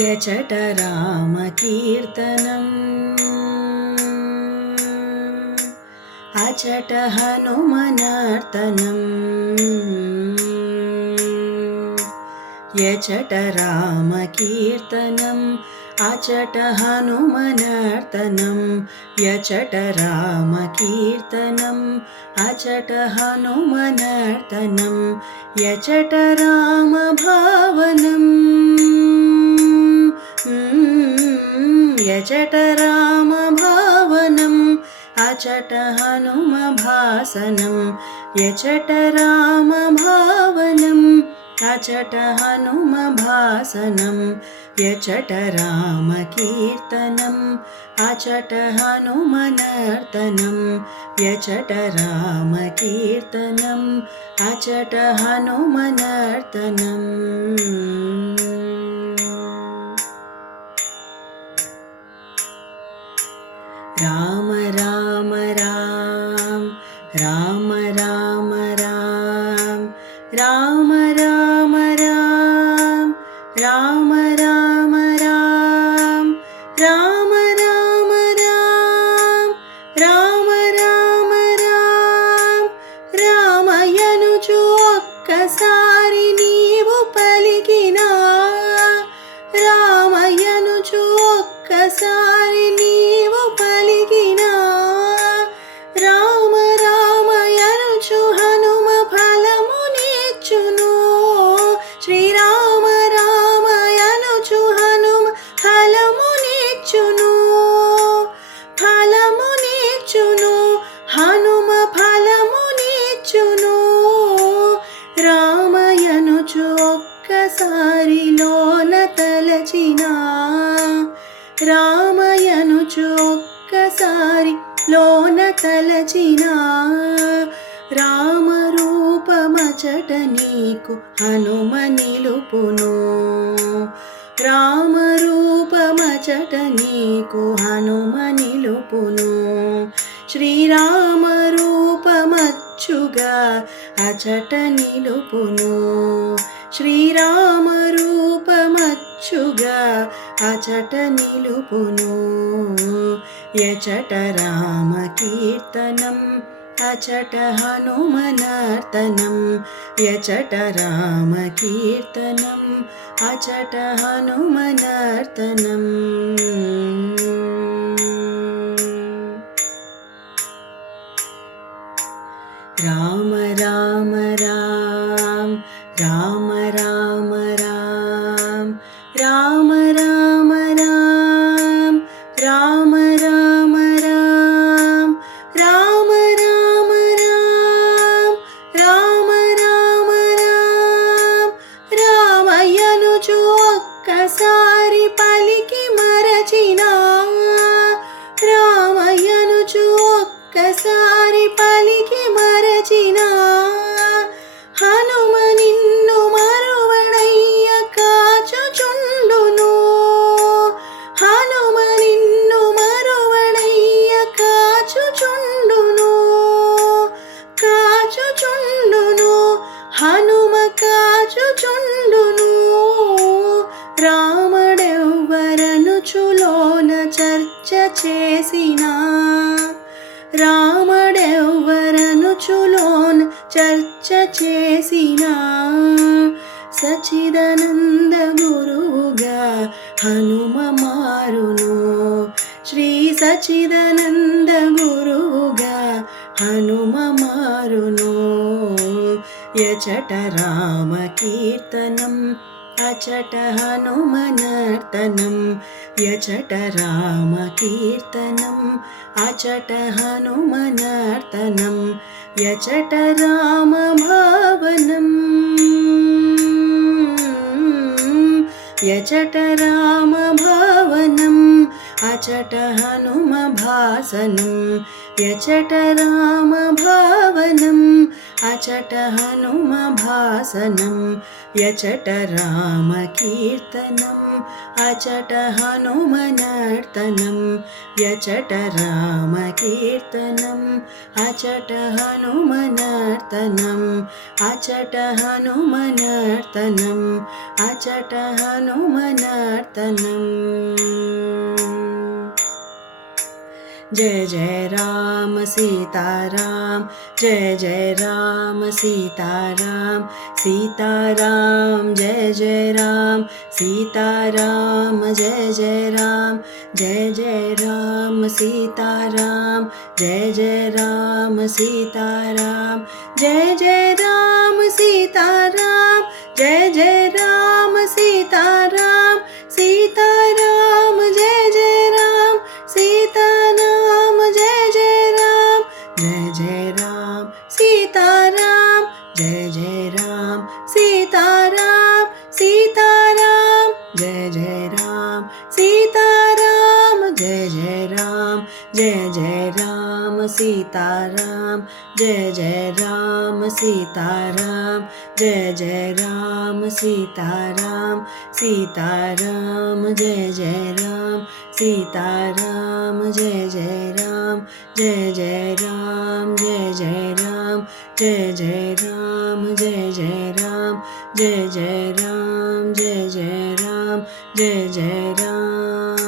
यचट रामकीर्तनम् अचट हनुमनर्तनम् यचट रामकीर्तनम् अचट हनुमनर्तनम् यचट रामकीर्तनम् अचट हनुमनर्तनम् यचट रामभावनम् यचट रामभावनम् अचट हनुमभासनम् यचट रामभावनम् अचट हनुमभासनम् यचट रामकीर्तनम् अचट हनुमनर्तनम् यचट रामकीर्तनम् अचट हनुमनर्तनम् राम राम राम राम राम राम राम राम राम राम राम राम राम राम राम राम राम राम రామయనుచు ఒక్కసారి నీవు పలికినా రామయనుచు ఒక్కసారి నీవు పలికినా రామ రామయనుచు హనుమ ఫలమునిచ్చును శ్రీరామ రామయనుచు హనుమ ఫలమునిచ్చును ఫలమునిచ్చును హనుమ ఫలమునిచ్చును రామయనుచు ఒక్కసారిలోన తలచినా రామయనుచు ఒక్కసారి లోన తలచినా రామరూపమచట నీకు హనుమ నిలుపును రామరూపమచట నీకు హనుమ నిలుపును శ్రీరామ రూపమచ్చుగా అచట నిలుపును శ్రీరామ రూపమచ్చుగా అచట నిలుపును యచట రామకీర్తనం అచట హనుమనర్తనం యచట రామకీర్తనం అచట హనుమనర్తనం రామ రామ రామ రామ రామ రామ రామ రామ రామ రామ రామ రామ రామ రామ రామ రామ రామ రామ రామయ్యనుచు ఒక్కసారి పలికి మరచినా రామయ్యనుచు ఒక్కసారి పలికి మరచినా హనుమ నిన్ను మరువడయ్య కాచుచుండును హనుమ నిన్ను మరువడయ్య కాచుచుండును కాచుచుండును హనుమ కాచుచుండును రాముడెవ్వరనుచులోన చర్చ చేసినా రాముడెవ్వరనుచులోన చర్చ చేసినా సచిదానంద గురువుగా హనుమ మారును శ్రీ సచిదానంద గురువుగా హనుమ మారును యచట రామకీర్తనం అచట హనుమనర్తనం యచట రామకీర్తనం అచట హనుమనర్తనం యచట రామభావనం యచట రామభావనం అచట హనుమభాసనం యచట రామభావనం అచట హనుమభాసనం యచట రామకీర్తనం అచట హనుమనర్తనం యచట రామకీర్తనం అచట హనుమనర్తనం అచట హనుమనర్తనం हनुमनर्तनम् अचट हनुमनर्तनम्। जय जय राम सीताराम, जय जय राम सीताराम, सीताराम जय जय राम, सीताराम जय जय राम, जय जय राम सीताराम, जय जय राम सीताराम, जय जय राम सीताराम, जय जय राम सीताराम, सीताराम जय जय राम, सीताराम जय जय राम, जय जय राम सीताराम, जय जय राम सीताराम, सीताराम जय जय राम, सीताराम जय जय राम, जय जय राम सीताराम, जय जय राम सीताराम, जय जय राम सीताराम, सीताराम जय जय राम, सीताराम जय जय राम, जय जय राम, जय जय राम, जय जय राम, जय जय राम, जय जय राम, जय जय राम, जय जय राम।